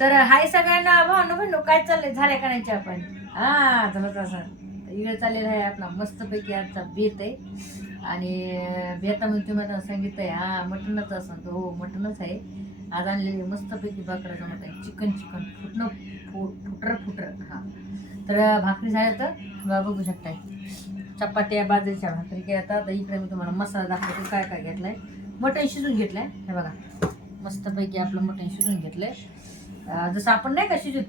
तर हाय सगळ्यांना भावनो बहिणो, काय चाललंय, झाल्या का नाही आपण? हा चला तसं इकडे चाललेला आहे आपला मस्तपैकी आजचा बेत आहे. आणि बेतामध्ये तुम्हाला सांगितलंय हा मटणच असं, तो हो मटणच आहे. आज आणलेली मस्तपैकी बकऱ्याचं मटण, चिकन चिकन फुटणं फुटर फुटर. हा तर भाकरी झाल्या तर बघू शकताय. चपात्या बाजरीच्या भाकरी केल्या. आता इकडे मी तुम्हाला मसाला दाखवते काय काय घेतलाय. मटण शिजून घेतलंय हे बघा, मस्तपैकी आपलं मटण शिजून घेतलंय. जसं आपण नाही का शिजून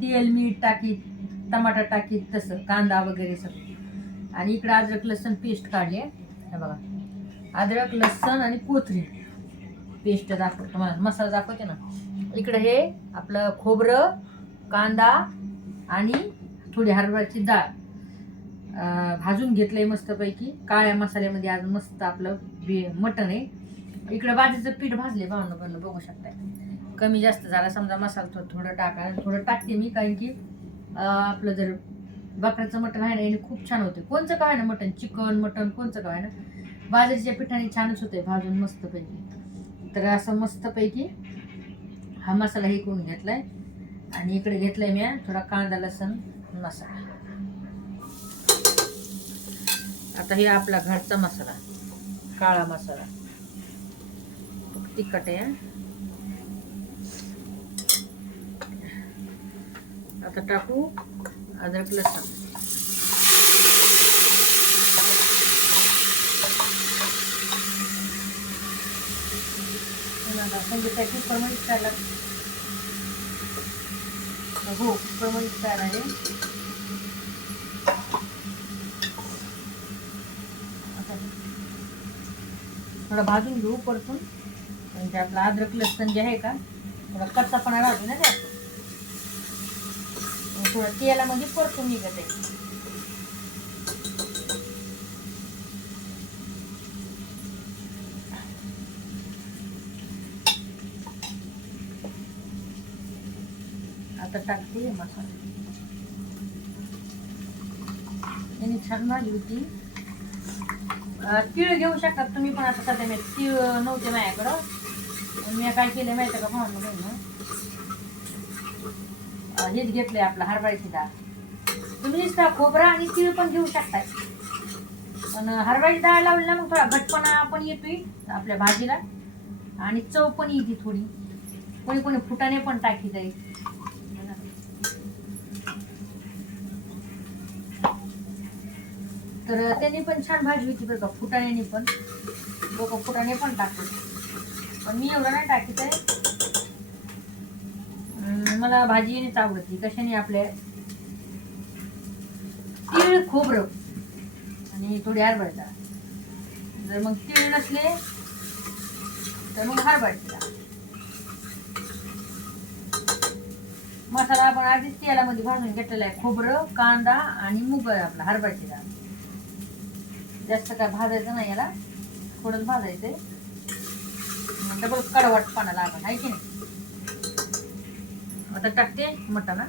तेल मीठ टाकीत, टमाटर टाकीत, तसं कांदा वगैरे सगळं. आणि इकडे अद्रक लसूण पेस्ट काढली आहे हे बघा. अद्रक लसूण आणि कोथिंबीर पेस्ट दाखवतो तुम्हाला, मसाला दाखवते ना. इकडे हे आपलं खोबरं, कांदा आणि थोडी हरभऱ्याची डाळ भाजून घेतलंय मस्तपैकी काळ्या मसाल्यामध्ये. आज मस्त आपलं मटण आहे. इकडे बाजरीचं पीठ भाजले भावनं पण बघू शकताय. कमी जास्त झाला समजा मसाला थोडं टाका, थोडं टाकते मी, कारण की आपलं जर बकऱ्याचं मटण आहे ना याने खूप छान होते. कोणचं काय ना मटण, चिकन मटण कोणचं काय ना बाजरीच्या पिठाने छानच होते भाजून मस्तपैकी. तर असं मस्तपैकी हा मसाला हे करून घेतलाय. आणि इकडे घेतलाय मी थोडा कांदा लसूण मसाला. आता हे आपला घरचा मसाला, काळा मसाला तिखट आहे. आता टाकू अद्रक लसूण. संगीता कुकरमध्ये करायला, हो कुकरमध्ये करायला आहे. थोडं भाजून घेऊ परतून, म्हणजे आपलं अद्रक लसूण जे आहे का थोडा कच्चापणा राहतो ना त्यात, थोडं तेलामध्ये परतून निघत आहे. आता टाकते मसाला. याने छान भाजी होती. तीळ घेऊ शकतात तुम्ही, पण आता सध्या मी तीळ नव्हते माझ्याकडं. मी काय केलं माहिती का भावनं बहिणं, हेच घेतलंय आपलं हरभऱ्याची डाळ. तुम्ही खोबरा आणि तीळ पण घेऊ शकताय, पण हरभऱ्याची डाळ लावली ना मग थोडा घटपणा पण येतोय आपल्या भाजीला आणि चव पण येते थोडी. कोणी कोणी फुटाणे पण टाकीत आहे. तर त्यांनी पण छान भाजी होती बरं का, फुटाण्याने पण. लोक फुटाणे पण टाकतात, पण मी एवढं नाही टाकीत आहे. मला भाजी येणेच आवडते. कशाने आपल्या तीळ खोबरं आणि थोडी हरभऱ्याची डाळ. जर मग तीळ नसले तर मग हरभऱ्याची डाळ. मसाला आपण आधीच तेलामध्ये भाजून घेतलेला आहे. खोबरं, कांदा आणि मूग आपला हरभऱ्याची डाळ. जास्त काय भाजायचं नाही याला, थोडंच भाजायचंय. डबल कडवटपणा लागेल आहे की नाही. आता टाकते मटण.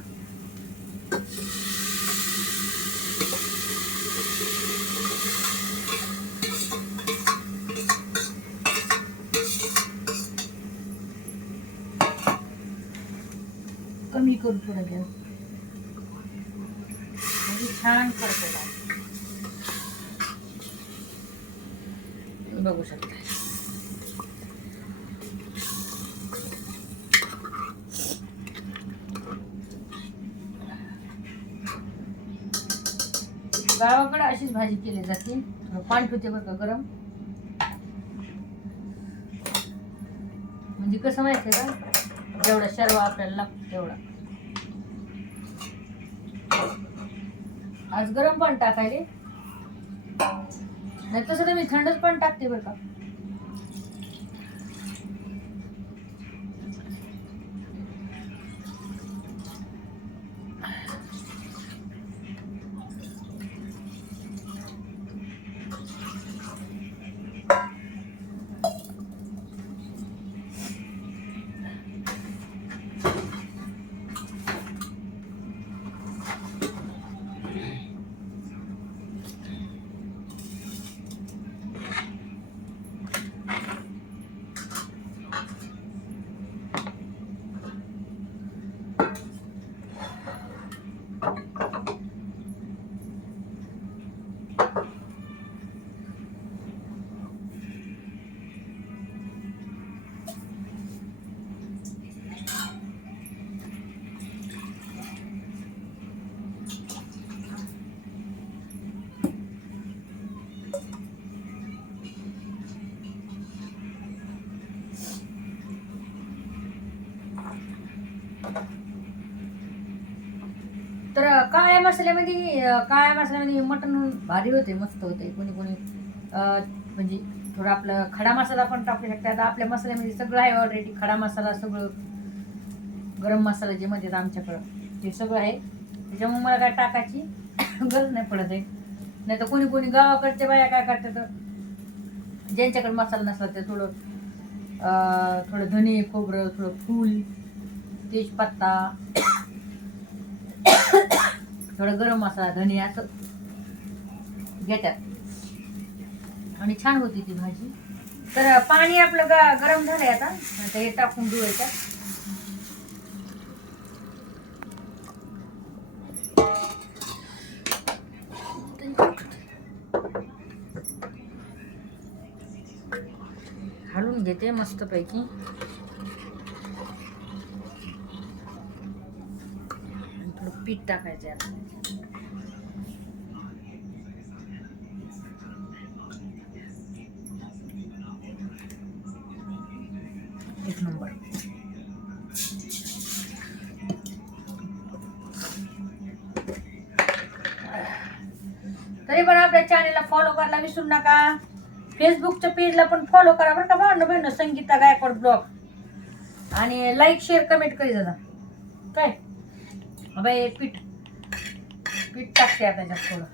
कमी करू थोडं गॅस, म्हणजे छान करतो बघू शकता. गावाकडे अशीच भाजी केली जाते. पाणी होते बरं का गरम, म्हणजे कसं माहिती आहे का, जेवढा शर्वा आपल्याला लागतो तेवढा. आज गरम पाणी टाकायले, नाही तसं तर मी थंडच पाणी टाकते बरं का. तर काळ्या मसाल्यामध्ये मटण भारी होते, मस्त होते. कोणी कोणी म्हणजे थोडं आपलं खडा मसाला पण टाकू शकते. आता आपल्या मसाल्यामध्ये सगळं आहे ऑलरेडी, खडा मसाला सगळं, गरम मसाला जे म्हणतात आमच्याकडं ते सगळं आहे. त्याच्यामुळे मला काय टाकायची गरज नाही पडत आहे. नाही तर कोणी कोणी गावाकडच्या बाया काय करतात, ज्यांच्याकडे मसाला नसला ते थोडं धने खोबरं, थोडं फूल, तेजपत्ता, थोडा गरम मसाला, धने असं घेतात आणि छान होती ती भाजी. तर पाणी आपलं गरम झालंय आता, हे टाकून धुवायचं. घालून घेते मस्तपैकी. थोडं पीठ टाकायचं आता. एक नंबर. तरी पण आपल्या चॅनलला फॉलो करायला विसरू नका. फेसबुकच्या पेजला पण फॉलो करा बरं का भावना बहिण, संगीता गायकवाड ब्लॉग. आणि लाईक शेअर कमेंट करी दादा. काय बाई, पीठ टाकते आता त्याच्यात थोडं.